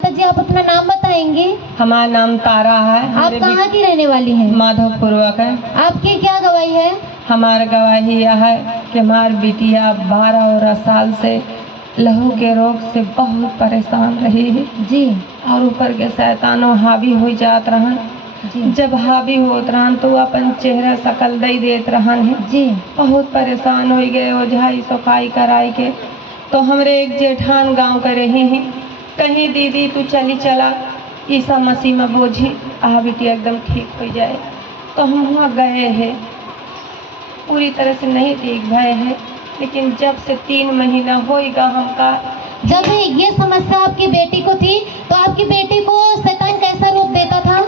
जी आप अपना नाम बताएंगे? हमारा नाम तारा है। आप कहाँ की रहने वाली हैं? माधवपुरवा का। आपकी क्या गवाही है? हमारा गवाही यह है कि हमारी बिटिया 12 साल से लहू के रोग से बहुत परेशान रही है जी। और ऊपर के शैतानों हावी हो जात रहन जी। जब हावी होत रहन तो अपन चेहरा शकल दई देत रहन है जी। बहुत परेशान हो गए ओझाई सफाई कराई के। तो हमरे एक जेठान गांव के रही हैं, कहीं दीदी तू चली चला ईसा मसीह में बोझी आ बिटिया एकदम ठीक हो जाए। तो हम वहाँ गए हैं, पूरी तरह से नहीं ठीक भय है, लेकिन जब से 3 महीना होएगा हमका। जब ये समस्या आपकी बेटी को थी तो आपकी बेटी को शैतान कैसा रूप देता था?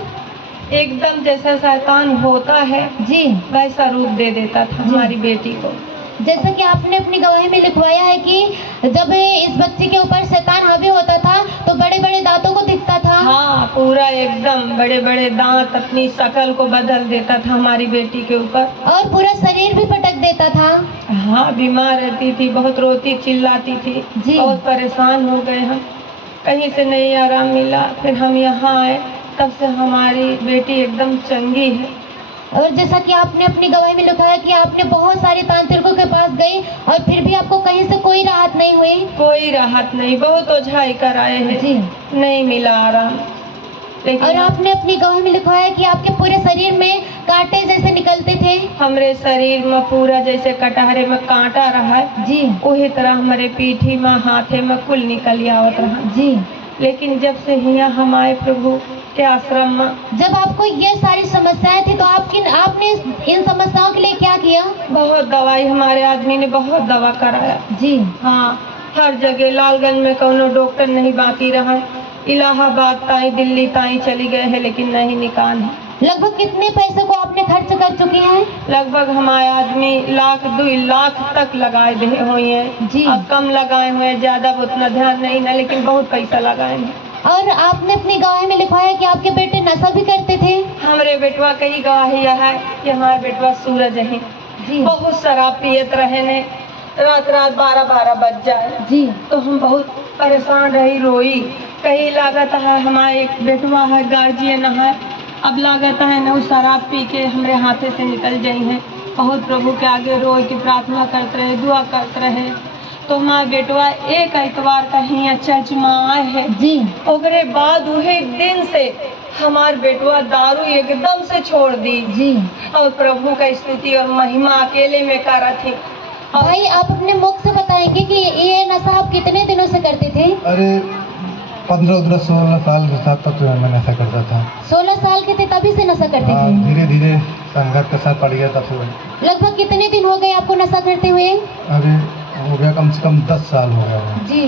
एकदम जैसा शैतान होता है जी। वैसा रूप दे देता था हमारी बेटी को। जैसा कि आपने अपनी गवाही में लिखवाया है कि जब इस बच्चे के ऊपर शैतान हावी होता था तो बड़े बड़े दांतों को दिखता था। हाँ, पूरा एकदम बड़े बड़े दांत अपनी शकल को बदल देता था हमारी बेटी के ऊपर और पूरा शरीर भी पटक देता था। हाँ, बीमार रहती थी, बहुत रोती चिल्लाती थी जी। बहुत परेशान हो गए हम, कहीं से नहीं आराम मिला। फिर हम यहाँ आए, तब से हमारी बेटी एकदम चंगी है। और जैसा कि आपने अपनी गवाही में लिखा है कि आपने बहुत सारे तांत्रिकों के पास गई और फिर भी आपको कहीं से कोई राहत नहीं हुई। कोई राहत नहीं, बहुत ओझाई कराए हैं जी। नहीं मिला आराम। लेकिन और आपने अपनी गवाही में लिखा है कि आपके पूरे शरीर में कांटे जैसे निकलते थे। हमरे शरीर में पूरा जैसे कटहरे में कांटा रहा है जी। वही तरह हमारे पीठी में हाथे में कुल निकल आवत रहा जी। लेकिन जब से यहाँ हम आए प्रभु के आश्रम में, जब आपको ये सारी समस्याएं थी तो आपने इन समस्याओं के लिए क्या किया? बहुत दवाई, हमारे आदमी ने बहुत दवा कराया। जी। हाँ, हर जगह लालगंज में कोनो डॉक्टर नहीं बाकी रहा, इलाहाबाद ताई दिल्ली ताई चली गए हैं लेकिन नहीं निकाल है। लगभग कितने पैसे को आपने खर्च कर चुकी हैं? लगभग हमारे आदमी 1,00,000-2 लाख तक लगाए दे हुए हैं जी। अब कम लगाए हुए हैं, ज्यादा उतना ध्यान नहीं ना, लेकिन बहुत पैसा लगाए हैं। और आपने अपनी गवाही में लिखा है कि आपके बेटे नशा भी करते थे। हमारे बेटवा कई गवाही है कि हमारे बेटवा सूरज है जी। बहुत शराब पियत रहे ने, रात 12-12 बज जाए जी। तो हम बहुत परेशान रही, रोई। कहीं लागत है हमारे एक बेटवा है गार्जियन है, अब लागत है न शराब पी के हमारे हाथे से निकल जाई हैं। बहुत प्रभु के आगे रोई की प्रार्थना करते रहे, दुआ करते रहे। तो हमारा बेटवा एक एतवार का ही चर्च में आए है जी। ओकरे बाद वही दिन से हमार बेटवा दारू एकदम से छोड़ दी जी। और प्रभु का स्तुति और महिमा अकेले में करा थी। भाई आप अपने मुख से बताएंगे कि ये नशा आप कितने दिनों से करते थे? अरे 15-16 साल के साथ तक मैं नशा करता था। 16 साल के थे तभी से नशा करते हाँ, थे? धीरे धीरे संगत के साथ पड़ गया तब से। लगभग कितने दिन हो गए आपको नशा करते हुए? अरे हो गया कम से कम 10 साल हो गया। जी।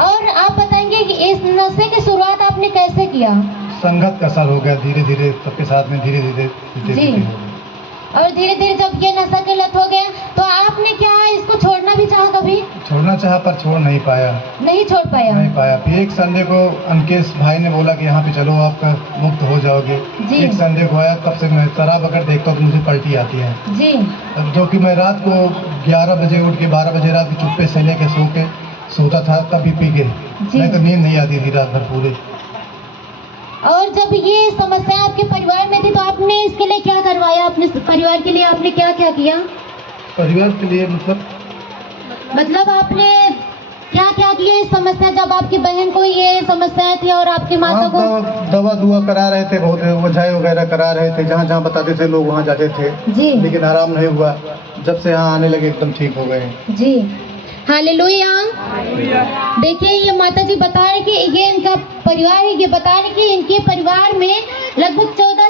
और आप बताएंगे कि इस नशे की शुरुआत आपने कैसे किया? संगत का असर हो गया, धीरे धीरे सबके साथ में धीरे धीरे जी। और धीरे धीरे जब ये नशा की लत हो गया तो आपने क्या इसको छोड़ना भी चाहा कभी? छोड़ना चाहा पर छोड़ नहीं पाया। नहीं छोड़ पाया? नहीं पाया। फिर एक संडे को अनकेश भाई ने बोला कि यहाँ पे चलो आपका मुक्त हो जाओगे। जी। एक संडे को आया, तब से मैं शराब अगर देखता हूँ तो मुझे पलटी आती है। जी। अब जो कि मैं रात को 11 बजे उठ के 12 बजे रात को चुप्पे से लेके सोता था तभी पी के, नहीं तो नींद नहीं आती थी रात भर पूरे। और जब ये समस्या आपके परिवार में थी तो आपने इसके लिए क्या करवाया? अपने परिवार के लिए आपने क्या क्या किया? परिवार के लिए मतलब आपने क्या क्या किया इस समस्या, जब आपकी बहन को ये समस्याएं थी और आपके माता को? दवा दुआ करा रहे थे, बहुत वजाई वगैरह करा रहे थे, जहाँ जहाँ बताते थे लोग वहाँ जाते थे। जी। लेकिन आराम नहीं हुआ, जब से यहाँ आने लगे एकदम ठीक हो गए। जी। हालेलुया। देखिए ये माता जी बता रहे कि ये इनका परिवार है, ये बता रहे कि इनके परिवार में लगभग 14